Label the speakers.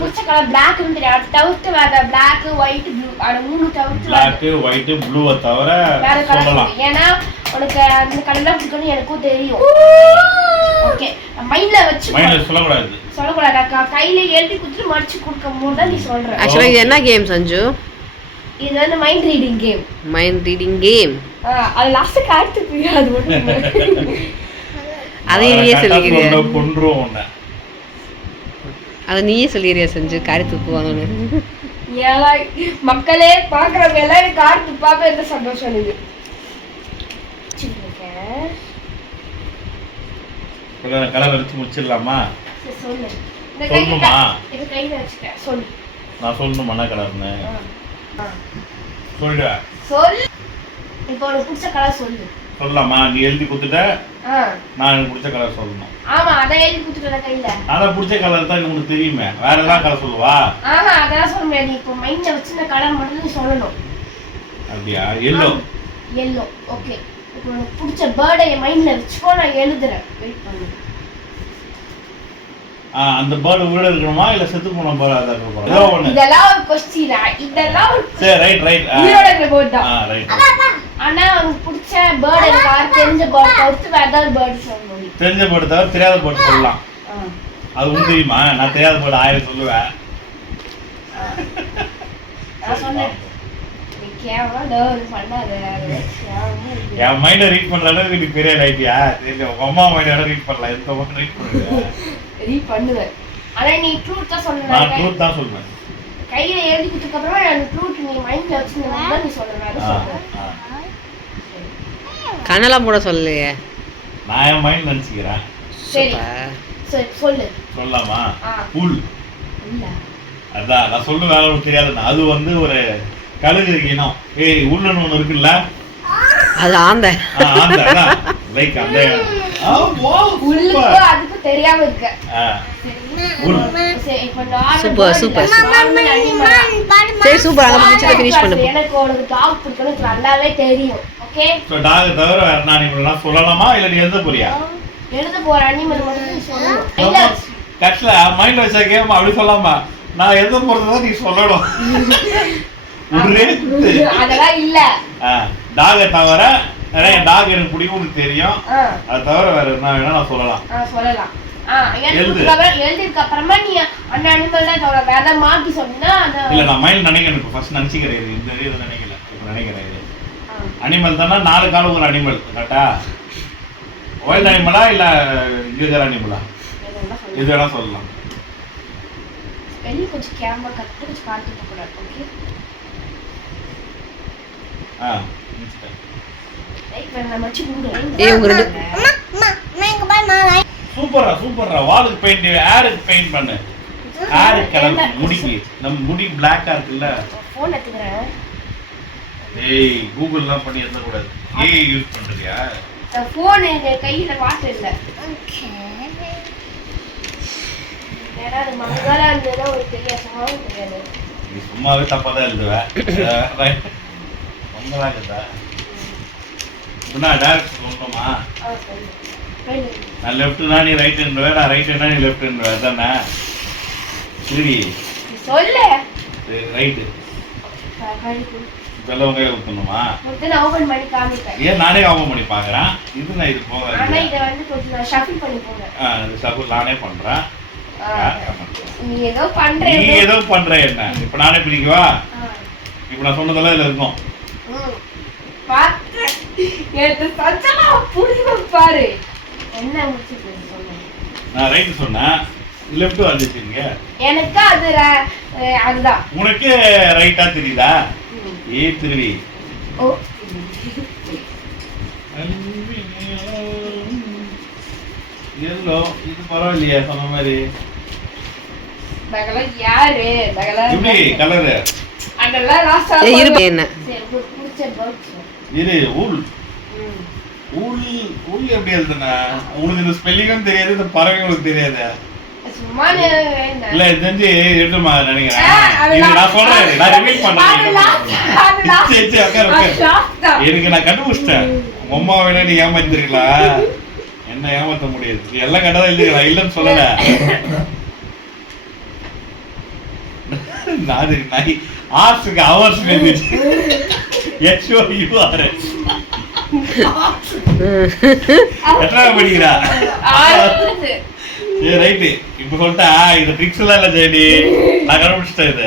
Speaker 1: பிடிச்ச கலர் பிளாக்னு தெரியும் அது தவிர்த்து வேற பிளாக் ஒயிட் ப்ளூ அது மூணு தவிர்த்து வேற.
Speaker 2: பிளாக் ஒயிட் ப்ளூவை தவிர
Speaker 1: வேற கலர். ஏன்னா உனக்கு அந்த கலர் பிடிக்கும்னு எனக்கும் தெரியும். ஓகே மைண்ட்ல வச்சு
Speaker 2: மைண்ட்ல
Speaker 1: அக்கா கையில எழுதி கொடுத்துட்டு மடிச்சு கொடுக்கும் போது தான் நீ சொல்ற.
Speaker 3: ஆக்சுவலாக இது என்ன கேம் சஞ்சு?
Speaker 1: இது வந்து mind reading game
Speaker 3: mind reading game
Speaker 1: அது லாஸ்ட் கார்டு புரியாது அது மட்டும்
Speaker 3: அதை நீயே சொல்லிக்கிறியா.
Speaker 2: கொன்றும் உன்னை.
Speaker 3: அதை நீயே சொல்லிடுறியா செஞ்சு? காரி தூக்குவாங்கன்னு
Speaker 1: ஏன்னா மக்களே பாக்குறவங்க எல்லாரும் கார் துப்பாம இருந்த சந்தோஷம் இது.
Speaker 2: கலர் வச்சு முடிச்சிடலாமா? சொல்லணுமா?
Speaker 1: சொல்லு.
Speaker 2: நான் சொல்லணுமா என்ன கலர்னு. சொல்லிடுவேன்
Speaker 1: சொல்லு. இப்போ உனக்கு பிடிச்ச கலர் சொல்லு.
Speaker 2: சொல்லலாமா? நீ எழுதி கொடுத்துட்ட
Speaker 1: ஆ.
Speaker 2: நான் எனக்கு பிடிச்ச கலர் சொல்லணும்.
Speaker 1: ஆமா அதான் எழுதி கொடுத்துட்டு கையில.
Speaker 2: அதான் பிடிச்ச கலர் தான் உனக்கு தெரியுமே. வேற ஏதாவது கலர் சொல்லுவா?
Speaker 1: ஆஹா அதெல்லாம் சொல்ல முடியாது இப்போ மைண்ட்ல வச்சு இந்த கலர் மட்டும் நீ சொல்லணும்.
Speaker 2: அப்படியா? எல்லோ
Speaker 1: எல்லோ ஓகே இப்போ உனக்கு பிடிச்ச பேர்டை என் மைண்ட்ல வச்சுக்கோ நான் எழுதுறேன். வெயிட் பண்ணு.
Speaker 2: அந்த பேர்டு உயிரோட இருக்கணுமா? இல்ல செத்து போன பேர்டு அதான் இருக்க
Speaker 1: இதெல்லாம் ஒரு கொஸ்டினா இதெல்லாம்
Speaker 2: சரி ரைட் ரைட்
Speaker 1: உயிரோட பேர்ட் தான்.
Speaker 2: ரைட்
Speaker 1: ஆனா உனக்கு பிடிச்ச பேர்டு எனக்கு யார் தெரிஞ்ச பேர்ட் தவிர்த்து வேற ஏதாவது பேர்டு சொல்லணும் நீ.
Speaker 2: தெரிஞ்ச பேர்டு தவிர தெரியாத பேர்டு சொல்லலாம். அது உனக்கு தெரியுமா? நான் தெரியாத பேர்டு ஆயிரம் சொல்லுவேன்.
Speaker 1: நான் சொன்னேன்.
Speaker 2: என் மைண்டை ரீட் பண்ற அளவுக்கு நீ பெரிய ரைட்டியா தெரியல உங்க அம்மா மைண்டை ரீட் பண்ணலாம் எந்த ரீட் பண்ணுவேன்
Speaker 1: read பண்ணுவேன் ஆனா நீ ட்ரூத் தான்
Speaker 2: நான்
Speaker 1: சொன்ன
Speaker 2: ட்ரூத் தான் சொல்லுவேன்.
Speaker 1: கையில எழுதி கொடுத்ததுக்கு அப்புறமா நான் ட்ரூத் நீ மைண்ட்ல வச்சிருந்தா நீ சொல்ற
Speaker 2: ஆ,
Speaker 1: சொல்றேன்.
Speaker 3: கண்ணெல்லாம் சொல்லலையே.
Speaker 2: நான் என் மைண்ட் நினச்சிக்கிறேன்.
Speaker 1: சரி. சரி சொல்லு.
Speaker 2: சொல்லலாமா. புல்.
Speaker 1: இல்ல.
Speaker 2: அதான் நான் சொல்ல வேற ஒன்று தெரியாதுண்ணா அது வந்து ஒரு கழுகு இனம் ஏய் உள்ளன்னு ஒன்று இருக்குல்ல?
Speaker 3: அது ஆந்த.
Speaker 2: ஆ, அந்த அதான். லைக் அந்த
Speaker 1: தெரியாம இருக்க. சரி தான்.
Speaker 3: சரி சூப்பர். அங்கே முடிச்சு ஃபினிஷ் பண்ணு போ.
Speaker 1: எனக்கு உனக்கு டாக் நல்லாவே தெரியும். ஓகே
Speaker 2: டாக் தவிர வேற நான் இவ்வளோலாம் சொல்லலாமா? இல்லை நீ எழுத போறியா?
Speaker 1: எழுத போற அனிமல் மட்டும் சொல்லணும்.
Speaker 2: கட்ல மைண்ட் வச்சா கேம் அப்படி சொல்லாமா. நான் எழுத போறது நீ சொல்லணும்.
Speaker 1: அதெல்லாம் இல்ல.
Speaker 2: டாகை தவிர நிறைய டாக் எனக்கு பிடிக்கும் தெரியும். அது தவிர வேற என்ன வேணா நான் சொல்லலாம்.
Speaker 1: சொல்லலாம். எழுதிருக்கு அப்புறமா நீ அந்த அனிமல் தான் சொல்ற வேற ஏதாவது மாத்தி சொன்னா அந்த
Speaker 2: இல்ல நான் மைண்ட் நினைக்கிறேன் இப்போ ஃபர்ஸ்ட் நினைச்சுக்கிறேன் இந்த இது நினைக்கல. இப்போ நினைக்கிறேன் அனிமல் தானே? நாலு காலம் ஒரு அனிமல் கரெக்டா? ஒயில்ட் அனிமலா இல்ல இருக்கிற அனிமலா வேணா சொல்லலாம்.
Speaker 1: வெளிய கொஞ்சம் கேமரா கட்டு கொஞ்சம் பார்த்துக்க கூடாது ஓகே
Speaker 2: ஆ முடிச்சிட்டேன்.
Speaker 1: இப்போ நம்ம வச்சு
Speaker 3: ஏய், உங்க ரெண்டு-
Speaker 2: சூப்பரா சூப்பரா வாலுக்கு பெயிண்ட் ஹேருக்கு பெயிண்ட் பண்ணு. ஹேருக்கு கலர் முடிக்கு. நம்ம முடி பிளாக்கா இருக்குல்ல?
Speaker 1: ஃபோன் எடுத்துக்கிறேன்
Speaker 2: ஏய் கூகுள்லாம் பண்ணி கூடாது ஏஐ யூஸ் பண்றியா?
Speaker 1: ஃபோன் எங்க கையில வாட்டர் இல்ல
Speaker 2: சும்மாவே தப்பா தான் எழுதுவ என்ன டேரக்ட் சொல்லணுமா?
Speaker 1: ஆ சொல்லு சொல்லு.
Speaker 2: நான் லெஃப்ட்னா நீ ரைட் ஹேண்டுவ நான் ரைட் ஹேண்டா நீ லெஃப்ட் அதானே? சரி
Speaker 1: நீ சொல்லு.
Speaker 2: சரி ரைட்டு இதெல்லாம் உங்க கொடுக்கணுமா?
Speaker 1: கொடுத்து நான் ஓபன் பண்ணி
Speaker 2: ஏன் நானே பார்க்கறேன்? இது நான் இது போக
Speaker 1: ஆனா இதை வந்து கொஞ்சம் நான் ஷஃபிள் பண்ணி போனேன்
Speaker 2: ஆ இது சப்போஸ் நானே பண்றேன்.
Speaker 1: நீ ஏதோ
Speaker 2: நீ
Speaker 1: பண்றேன்
Speaker 2: ஏதோ பண்ற என்ன? இப்ப நானே பிடிக்கவா இப்ப நான் சொன்னதெல்லாம் இதுல இருக்கும்
Speaker 1: எனக்கு சச்சமா புரியுது பாரு. என்ன
Speaker 2: நான் ரைட் சொன்னேன். லெஃப்ட் வந்துச்சுங்க
Speaker 1: எனக்கு அது அதுதான்
Speaker 2: உனக்கு ரைட்டா தெரியுதா. ஏ திருவி.
Speaker 1: ஓ.
Speaker 2: எல்லோ இது பரவாயில்லையா சொன்ன மாதிரி.
Speaker 1: நாங்கெல்லாம் யாரு?
Speaker 2: எப்படி கலரு
Speaker 1: அதெல்லாம் லாஸ்டா
Speaker 3: என்ன?
Speaker 1: சரி பிடிச்ச
Speaker 2: இது ஊல் ஊல் ஊல் எப்படி எழுதுனா? உனக்கு இந்த ஸ்பெல்லிங்கும் தெரியாது இந்த பறவை உனக்கு தெரியாது? இல்ல தெரிஞ்சு எடுத்துமா நினைக்கிறேன். நான் சொல்றேன் நான் ரிவீல் பண்றேன். எனக்கு நான் கண்டுபிடிச்சிட்டேன். உங்க அம்மா வேணா நீ ஏமாத்திருக்கலாம் என்ன ஏமாத்த முடியாது. எல்லாம் கண்டதா எழுதிக்கலாம் இல்லைன்னு சொல்லல. நாய் ஆர்ட்ஸுக்கு ஹவர்ஸ் இருந்துச்சு H O U R S எத்தனை படிக்கிறா? சரி ரைட்டு. இப்போ சொல்லிட்டா இது ட்ரிக்ஸ் எல்லாம் இல்லை ஜெயடி நான் கண்டுபிடிச்சிட்டேன் இது.